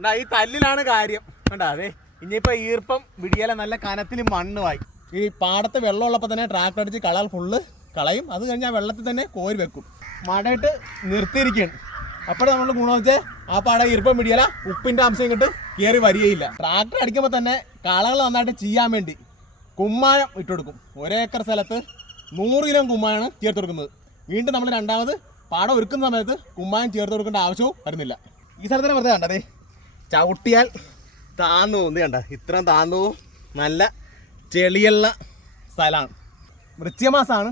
ഉണ്ടാ ഈ തല്ലിലാണ് കാര്യം. കണ്ടാ അതെ ഇനിയിപ്പോ ഈർപ്പം വിടിയാല നല്ല കനത്തിൽ മണ്ണുമായി ഈ പാടത്ത് വെള്ളമുള്ളപ്പോൾ തന്നെ ട്രാക്ടർ അടിച്ച് കളർ ഫുള്ള് കളയും. അത് കഴിഞ്ഞാൽ വെള്ളത്തിൽ തന്നെ കോരി വെക്കും. മടയിട്ട് നിർത്തിയിരിക്കുകയാണ്. അപ്പോൾ നമ്മൾ ഗുണം വെച്ചാൽ ആ പാടെ ഈർപ്പം പിടിയാല ഉപ്പിന്റെ അംശം ഇങ്ങോട്ട് കയറി വരികയില്ല. ട്രാക്ടർ അടിക്കുമ്പോൾ തന്നെ കളകൾ നന്നായിട്ട് ചെയ്യാൻ വേണ്ടി കുമ്മായം ഇട്ട് കൊടുക്കും ഒരേക്കർ സ്ഥലത്ത് നൂറ് കിലോ കുമ്മായാണ് ചേർത്ത് കൊടുക്കുന്നത് വീണ്ടും നമ്മൾ രണ്ടാമത് പാടം ഒരുക്കുന്ന സമയത്ത് കുമ്മായം ചേർത്ത് കൊടുക്കേണ്ട ആവശ്യവും വരുന്നില്ല. ഈ സ്ഥലത്തിന് വെറുതെ കണ്ടതേ ചവിട്ടിയാൽ താന്നു പോകുന്നത് കണ്ട. ഇത്രയും താന്നു. നല്ല ചെളിയുള്ള സ്ഥലമാണ്. വൃശ്യമാസമാണ്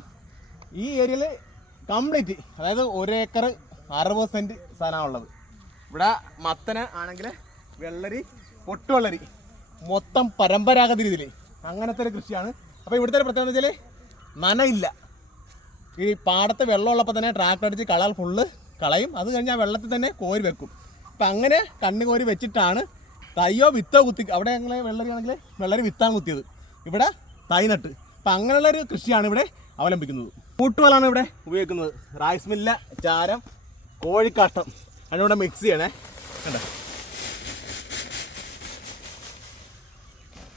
ഈ ഏരിയയിൽ കംപ്ലീറ്റ് അതായത് ഒരേക്കർ അറുപത് സെന്റ് സ്ഥലമാണുള്ളത് ഇവിടെ മത്തന ആണെങ്കിൽ വെള്ളരി പൊട്ടുവെള്ളരി മൊത്തം പരമ്പരാഗത രീതിയിൽ അങ്ങനത്തെ ഒരു കൃഷിയാണ്. അപ്പോൾ ഇവിടുത്തെ ഒരു പ്രത്യേകത വെച്ചാൽ നനയില്ല. ഈ പാടത്ത് വെള്ളമുള്ളപ്പോൾ തന്നെ ട്രാക്ടർ അടിച്ച് കളാൽ ഫുള്ള് കളയും. അത് കഴിഞ്ഞാൽ വെള്ളത്തിൽ തന്നെ കോരി വെക്കും. അപ്പം അങ്ങനെ കണ്ണുകോരി വെച്ചിട്ടാണ് തയ്യോ വിത്തോ കുത്തി അവിടെ അങ്ങനെ വെള്ളരി ആണെങ്കിൽ വെള്ളരി വിത്താണ് കുത്തിയത്. ഇവിടെ തൈ നട്ട് അപ്പം അങ്ങനെയുള്ള ഒരു കൃഷിയാണ് ഇവിടെ അവലംബിക്കുന്നത്. കൂട്ടുവലാണ് ഇവിടെ ഉപയോഗിക്കുന്നത്. റൈസ് മില്ല ചാരം കോഴിക്കാട്ടം. അതിന്റെ കൂടെ മിക്സ് ചെയ്യണേ. കണ്ടോ?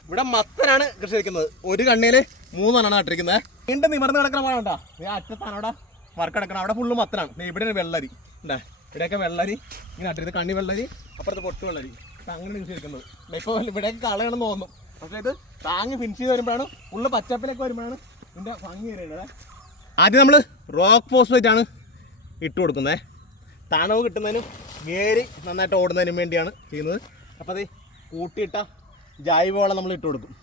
ഇവിടെ മത്തനാണ് കൃഷി വയ്ക്കുന്നത് ഒരു കണ്ണിയിൽ മൂന്നെണ്ണമാണ് നട്ടിരിക്കുന്നത്. വീണ്ടും നിവർന്ന് കിടക്കണ പോലെ ഉണ്ടോ? അറ്റത്താണ് അവിടെ വറക്കിടക്കണം. അവിടെ ഫുള്ള് മത്തനാണ്. ഇവിടെ വെള്ളരി. ഉണ്ടാ ഇവിടെയൊക്കെ വെള്ളരി ഇങ്ങനെ നട്ടിരുന്നത് കണ്ണി വെള്ളരി അപ്പുറത്ത് പൊട്ട് വെള്ളരി. അങ്ങനെ കൃഷി എടുക്കുന്നത് ഇപ്പോൾ ഇവിടെയൊക്കെ കളയണമെന്ന് തോന്നും പക്ഷേ ഇത് താങ്ങി ഫിനിഷ് ചെയ്ത് വരുമ്പോഴാണ് ഉള്ള പച്ചപ്പിലൊക്കെ വരുമ്പോഴാണ് ഇതിന്റെ ഭംഗി വരുന്നത്. ആദ്യം നമ്മൾ റോക്ക് ഫോസ്ഫേറ്റാണ് ഇട്ട് കൊടുക്കുന്നത്. തണവ് കിട്ടുന്നതിനും വേരി നന്നായിട്ട് ഓടുന്നതിനും വേണ്ടിയാണ് ചെയ്യുന്നത്. അപ്പോൾ അത് കൂട്ടിയിട്ട ജൈവവളം നമ്മൾ ഇട്ട് കൊടുക്കും.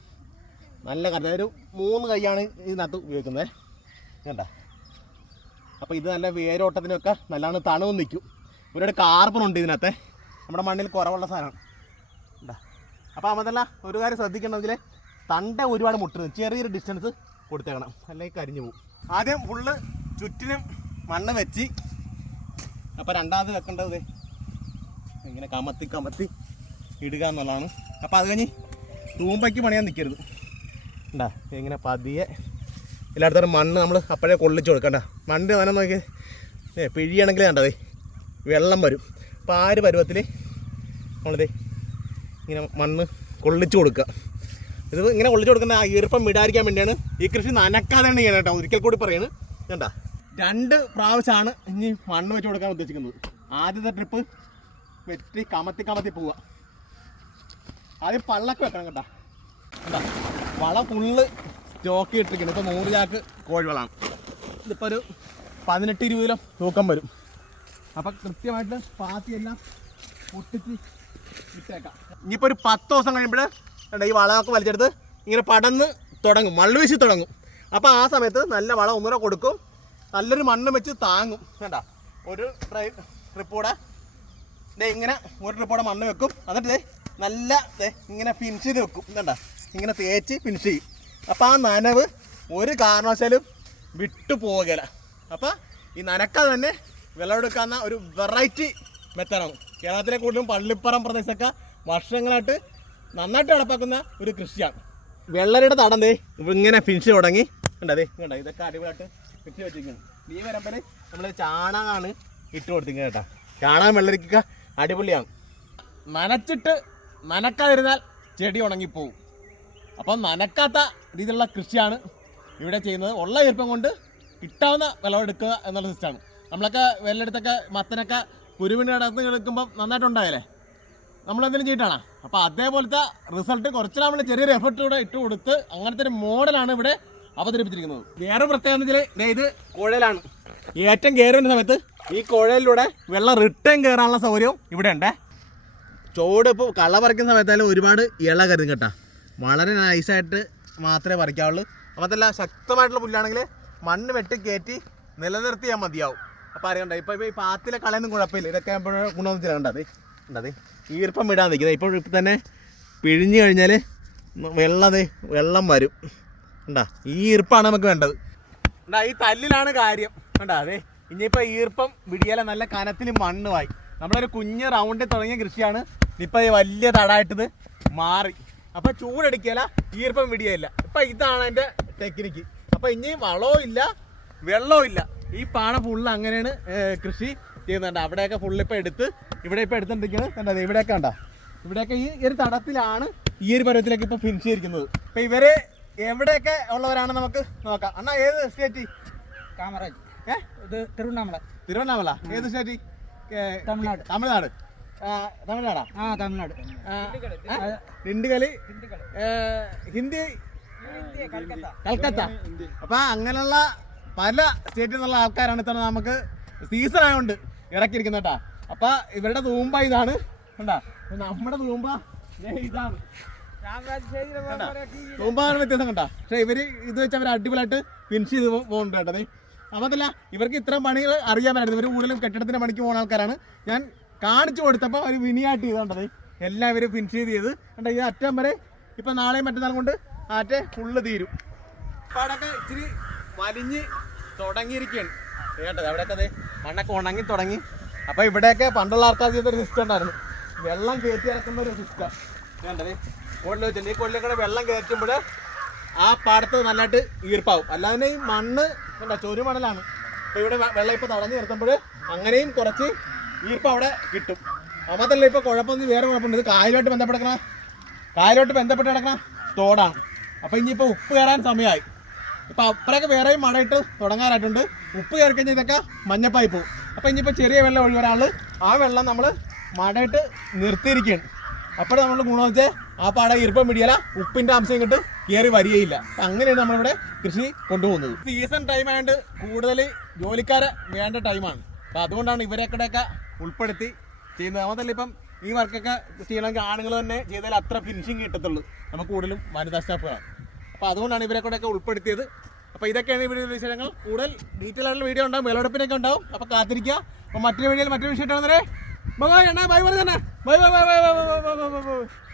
നല്ല കറക്റ്റ് ഒരു മൂന്ന് കൈയാണ് ഇതിനകത്ത് ഉപയോഗിക്കുന്നത്. കണ്ട? അപ്പോൾ ഇത് നല്ല വേരോട്ടത്തിനൊക്കെ നല്ലതാണ് തണവ് നിൽക്കും. ഇവരുടെ കാർബൺ ഉണ്ട് ഇതിനകത്ത്. നമ്മുടെ മണ്ണിൽ കുറവുള്ള സാധനമാണ്. ഉണ്ടാ അപ്പോൾ അതല്ല ഒരു കാര്യം ശ്രദ്ധിക്കണമെങ്കിൽ തണ്ട ഒരുപാട് മുട്ടരുത് ചെറിയൊരു ഡിസ്റ്റൻസ് കൊടുത്തേക്കണം. അല്ലെങ്കിൽ കരിഞ്ഞു പോകും. ആദ്യം ഫുള്ള് ചുറ്റിനും മണ്ണ് വെച്ച് അപ്പോൾ രണ്ടാമത് വെക്കേണ്ടത് ഇങ്ങനെ കമത്തി കമത്തി ഇടുക എന്നുള്ളതാണ്. അപ്പോൾ അത് കഴിഞ്ഞ് തൂമ്പയ്ക്ക് പണിയാൻ നിൽക്കരുത് ഉണ്ടാ ഇങ്ങനെ പതിയെ എല്ലായിടത്തോടും മണ്ണ് നമ്മൾ അപ്പോഴേ കൊള്ളിച്ച് കൊടുക്കണ്ട. മണ്ണ് അങ്ങനെ നോക്കി. പിഴിയാണെങ്കിൽ കണ്ടതേ വെള്ളം വരും. അപ്പോൾ ആ ഒരു പരുവത്തിൽ നമ്മളിതേ ഇങ്ങനെ മണ്ണ് കൊള്ളിച്ചു കൊടുക്കുക ഇത് ഇങ്ങനെ കൊള്ളിച്ചു കൊടുക്കുന്ന ആ ഈർപ്പം വിടാതിരിക്കാൻ വേണ്ടിയാണ് ഈ കൃഷി നനക്കാതെയാണ് ചെയ്യണം കേട്ടോ. ഒരിക്കൽ കൂടി പറയാണ്. കണ്ട? രണ്ട് പ്രാവശ്യമാണ് ഇനി മണ്ണ് വെച്ച് കൊടുക്കാൻ ഉദ്ദേശിക്കുന്നത്. ആദ്യത്തെ ട്രിപ്പ് വെറ്റി കമത്തി കമത്തി പോവുക. ആദ്യം പള്ളക്ക് വെക്കണം കേട്ടാ. എന്താ വളം ഫുള്ള് സ്റ്റോക്ക് ഇട്ടിരിക്കുന്നത് ഇപ്പോൾ നൂറ് ചാക്ക് കോഴിവളമാണ് ഇതിപ്പോൾ ഒരു പതിനെട്ട് ഇരുപത് കിലോ തൂക്കം വരും. അപ്പം കൃത്യമായിട്ട് പാത്തിയെല്ലാം പൊട്ടിച്ച് ഇട്ടേക്കാം. ഇനിയിപ്പോൾ ഒരു പത്ത് ദിവസം കഴിയുമ്പോൾ ഈ വളമൊക്കെ വലിച്ചെടുത്ത് ഇങ്ങനെ പടന്ന് തുടങ്ങും മണ്ണ് വീശി തുടങ്ങും. അപ്പോൾ ആ സമയത്ത് നല്ല വളം ഒന്നുകൂടെ കൊടുക്കും. നല്ലൊരു മണ്ണ് വെച്ച് താങ്ങും. വേണ്ട ഒരു ട്രൈ ട്രിപ്പൂടെ ദേ ഇങ്ങനെ ഒരു ട്രിപ്പോടെ മണ്ണ് വെക്കും. എന്നിട്ട് നല്ല ഇങ്ങനെ ഫിനിഷ് ചെയ്ത് വെക്കും. വേണ്ട ഇങ്ങനെ തേച്ച് ഫിനിഷ് ചെയ്യും. അപ്പോൾ ആ നനവ് ഒരു കാരണവശാലും വിട്ടു പോകല അപ്പോൾ ഈ നനക്കാതെ തന്നെ വിളവെടുക്കാവുന്ന ഒരു വെറൈറ്റി മെത്തഡാണ് കേരളത്തിലെ കൂടുതലും പള്ളിപ്പുറം പ്രദേശമൊക്കെ വർഷങ്ങളായിട്ട് നന്നായിട്ട് നടപ്പാക്കുന്ന ഒരു കൃഷിയാണ്. വെള്ളരുടെ തടം ദേ ഇങ്ങനെ ഫിനിഷ് തുടങ്ങി. ദേ കണ്ട ഇതൊക്കെ അടിപൊളിയായിട്ട് കിട്ടി വെച്ചിരിക്കുന്നു. ഈ വരുമ്പോൾ നമ്മൾ ചാണകമാണ് ഇട്ട് കൊടുത്തിരിക്കുന്നത് കേട്ടോ. ചാണകം വെള്ളരിക്ക അടിപൊളിയാണ്. നനച്ചിട്ട് നനക്കാതിരുന്നാൽ ചെടി ഉണങ്ങിപ്പോവും. അപ്പം നനക്കാത്ത രീതിയിലുള്ള കൃഷിയാണ് ഇവിടെ ചെയ്യുന്നത്. ഉള്ള ഈർപ്പം കൊണ്ട് കിട്ടാവുന്ന വിളവെടുക്കുക എന്നുള്ള സിസ്റ്റമാണ് നമ്മളൊക്കെ വെള്ളെടുത്തൊക്കെ മത്തനൊക്കെ കുരുവിന്റെ ഇടത്ത് കിടക്കുമ്പോൾ നന്നായിട്ടുണ്ടായല്ലേ? നമ്മളെന്തെങ്കിലും ചെയ്തിട്ടാണ്? അപ്പോൾ അതേപോലത്തെ റിസൾട്ട് കുറച്ച് നമ്മൾ ചെറിയൊരു എഫർട്ട് കൂടെ ഇട്ട് കൊടുത്ത് അങ്ങനത്തെ ഒരു മോഡലാണ് ഇവിടെ അവതരിപ്പിച്ചിരിക്കുന്നത്. വേറെ പ്രത്യേകത വെച്ചാൽ ഇത് കുഴലാണ്. ഏറ്റവും കയറുന്ന സമയത്ത് ഈ കുഴലിലൂടെ വെള്ളം റിട്ടേൺ കയറാനുള്ള സൗകര്യവും ഇവിടെ ഉണ്ടേ. ചോട് ഇപ്പോൾ കള പറിക്കുന്ന സമയത്തായാലും ഒരുപാട് ഇള കരുതും കേട്ടോ. വളരെ നൈസായിട്ട് മാത്രമേ പറിക്കാവുള്ളൂ. അപ്പോൾ അതല്ല ശക്തമായിട്ടുള്ള പുല്ലാണെങ്കിൽ മണ്ണ് വെട്ടി കയറ്റി നിലനിർത്തിയാൽ മതിയാവും. അപ്പോൾ അറിയണ്ട ഇപ്പോൾ ഈ പാത്തിലെ കളയൊന്നും കുഴപ്പമില്ല. ഇതൊക്കെ ആകുമ്പോൾ ഈർപ്പം വിടാൻ നിൽക്കുന്നത് ഇപ്പോൾ ഇപ്പം തന്നെ പിഴിഞ്ഞു കഴിഞ്ഞാൽ വെള്ളം വെള്ളം വരും. ഉണ്ടാ ഈ ഈർപ്പാണ് നമുക്ക് വേണ്ടത്. ഉണ്ടാ ഈ തല്ലിലാണ് കാര്യം. കണ്ടാ അതെ ഇനിയിപ്പോൾ ഈർപ്പം വിടിയാലെ നല്ല കനത്തിൽ മണ്ണുമായി നമ്മളൊരു കുഞ്ഞ് റൗണ്ടിൽ തുടങ്ങിയ കൃഷിയാണ്. ഇപ്പം ഈ വലിയ തടായിട്ടത് മാറി. അപ്പം ചൂടടിക്കല ഈർപ്പം വിടിയല്ല ഇപ്പം ഇതാണ് എന്റെ ടെക്നിക്ക് അപ്പം ഇനി വളവും ഇല്ല വെള്ളവും ഇല്ല. ഈ പാട ഫുള്ള് അങ്ങനെയാണ് കൃഷി ചെയ്യുന്നുണ്ട് അവിടെയൊക്കെ ഫുള്ള് ഇപ്പം എടുത്ത് ഇവിടെ ഇപ്പം എടുത്തിട്ടിരിക്കുന്നത് കണ്ടത് ഇവിടെയൊക്കെ ഉണ്ടോ ഇവിടെയൊക്കെ ഈ ഒരു തടത്തിലാണ് ഈ ഒരു പരുവത്തിലേക്ക് ഇപ്പം ഫിനിഷ് ചെയ്തിരിക്കുന്നത്. അപ്പൊ ഇവർ എവിടെയൊക്കെ ഉള്ളവരാണ് നമുക്ക് നോക്കാം. അണ്ണാ ഏത് സ്റ്റേറ്റ് കാമറാജ്. ഏ? ഇത് തിരുവണ്ണാമല. തിരുവണ്ണാമല. ഏത് സ്റ്റേറ്റ് തമിഴ്നാട്. തമിഴ്നാട്. തമിഴ്നാടാ? ആ തമിഴ്നാട്. ഡിണ്ടുകളി ഹിന്ദി? കൽക്കത്ത. അപ്പൊ അങ്ങനെയുള്ള പല സ്റ്റേറ്റിൽ നിന്നുള്ള ആൾക്കാരാണ് ഇത്തവണ നമുക്ക് സീസൺ ആയതുകൊണ്ട് ഇറക്കിയിരിക്കുന്നത് കേട്ടാ. അപ്പൊ ഇവരുടെ തൂമ്പ ഇതാണ്. നമ്മുടെ തൂമ്പ ഇതാണ്. തൂമ്പാണ് വ്യത്യാസം കണ്ടാ? പക്ഷെ ഇവർ ഇത് വെച്ച് അവർ അടിപൊളിയായിട്ട് ഫിനിഷ് ചെയ്ത് പോകുന്നുണ്ട് കേട്ടോ ദേ. അതല്ല ഇവർക്ക് ഇത്തരം പണികൾ അറിയാൻ പറ്റുന്നത് ഇവർ കൂടുതലും കെട്ടിടത്തിന്റെ പണിക്ക് പോകുന്ന ആൾക്കാരാണ്. ഞാൻ കാണിച്ചു കൊടുത്തപ്പോൾ അവർ വിനിയായിട്ട് ചെയ്തോണ്ടത് എല്ലാം ഇവർ ഫിനിഷ് ചെയ്ത് ചെയ്ത്. കണ്ടാ ഇത് അറ്റം വരെ ഇപ്പൊ നാളെയും മറ്റന്നാളും കൊണ്ട് ആറ്റേ ഫുള്ള് തീരും. പാടൊക്കെ ഇച്ചിരി വലിഞ്ഞ് തുടങ്ങിയിരിക്കുകയാണ്. കേട്ടത് അവിടെയൊക്കെ അതെ മണ്ണൊക്കെ ഉണങ്ങി തുടങ്ങി. അപ്പൊ ഇവിടെയൊക്കെ പണ്ടുള്ള ആൾക്കാർ ചെയ്തൊരു സിസ്റ്റം ഉണ്ടായിരുന്നു. വെള്ളം കയറ്റി ഇറക്കുന്ന ഒരു സിസ്റ്റം വേണ്ടത് കൊള്ളിൽ വെച്ചിട്ടുണ്ട് ഈ കൊള്ളിൽ വെള്ളം കയറ്റുമ്പോൾ ആ പാടത്ത് നല്ലതായിട്ട് ഈർപ്പാവും. അല്ലാതെ ഈ മണ്ണ് കണ്ട ചൊരു മണലാണ്. അപ്പൊ ഇവിടെ വെള്ളം ഇപ്പൊ തടഞ്ഞു നിർത്തുമ്പോൾ അങ്ങനെയും കുറച്ച് ഈർപ്പം അവിടെ കിട്ടും. അമ്മത്തല്ല ഇപ്പൊ കുഴപ്പമൊന്നും വേറെ കുഴപ്പമുണ്ട് ഇത് കായലുമായിട്ട് ബന്ധപ്പെടുക്കണ. കായലോട്ട് ബന്ധപ്പെട്ട് കിടക്കണ തോടാണ്. അപ്പൊ ഇനിയിപ്പോ ഉപ്പ് കയറാൻ സമയമായി. ഇപ്പൊ അപ്പുറമൊക്കെ വേറെയും മഴയിട്ട് തുടങ്ങാനായിട്ടുണ്ട് ഉപ്പ് കഴിഞ്ഞാൽ ഇതൊക്കെ മഞ്ഞപ്പായി പോകും അപ്പൊ ഇനിയിപ്പോ ചെറിയ വെള്ളം ഒഴി ഒരാൾ ആ വെള്ളം നമ്മൾ മഴയിട്ട് നിർത്തിയിരിക്കുകയാണ്. അപ്പോൾ നമ്മൾ ഗുണം വെച്ചാൽ ആ പാട ഈർപ്പം പിടിയല ഉപ്പിന്റെ അംശം കിട്ടും കയറി വരികയില്ല. അപ്പൊ അങ്ങനെയാണ് നമ്മളിവിടെ കൃഷി കൊണ്ടുപോകുന്നത്. സീസൺ ടൈം ആയതുകൊണ്ട് കൂടുതൽ ജോലിക്കാരെ വേണ്ട ടൈമാണ് അപ്പൊ അതുകൊണ്ടാണ് ഇവരെക്കടെയൊക്കെ ഉൾപ്പെടുത്തി ചെയ്യുന്നത്. അതല്ല ഇപ്പം ഈ വർക്കൊക്കെ ചെയ്യണമെങ്കിൽ ആണുങ്ങൾ തന്നെ ചെയ്താൽ അത്ര ഫിനിഷിങ് കിട്ടത്തുള്ളൂ. നമുക്ക് കൂടുതലും വനിതാ സ്റ്റാഫുകളാണ് അപ്പോൾ അതുകൊണ്ടാണ് ഇവരെ കൂടെയൊക്കെ ഉൾപ്പെടുത്തിയത് അപ്പോൾ ഇതൊക്കെയാണ് ഇവരുടെ വിശേഷങ്ങൾ കൂടുതൽ ഡീറ്റെയിൽ ആയിട്ടുള്ള വീഡിയോ ഉണ്ടാവും വിളവെടുപ്പിനൊക്കെ ഉണ്ടാവും അപ്പോൾ കാത്തിരിക്കുക അപ്പോൾ മറ്റൊരു വീഡിയോയിൽ മറ്റൊരു വിഷയം ബൈ ബൈ അണ്ണാ ബൈ ബൈ തന്നെ bye bye bye bye bye bye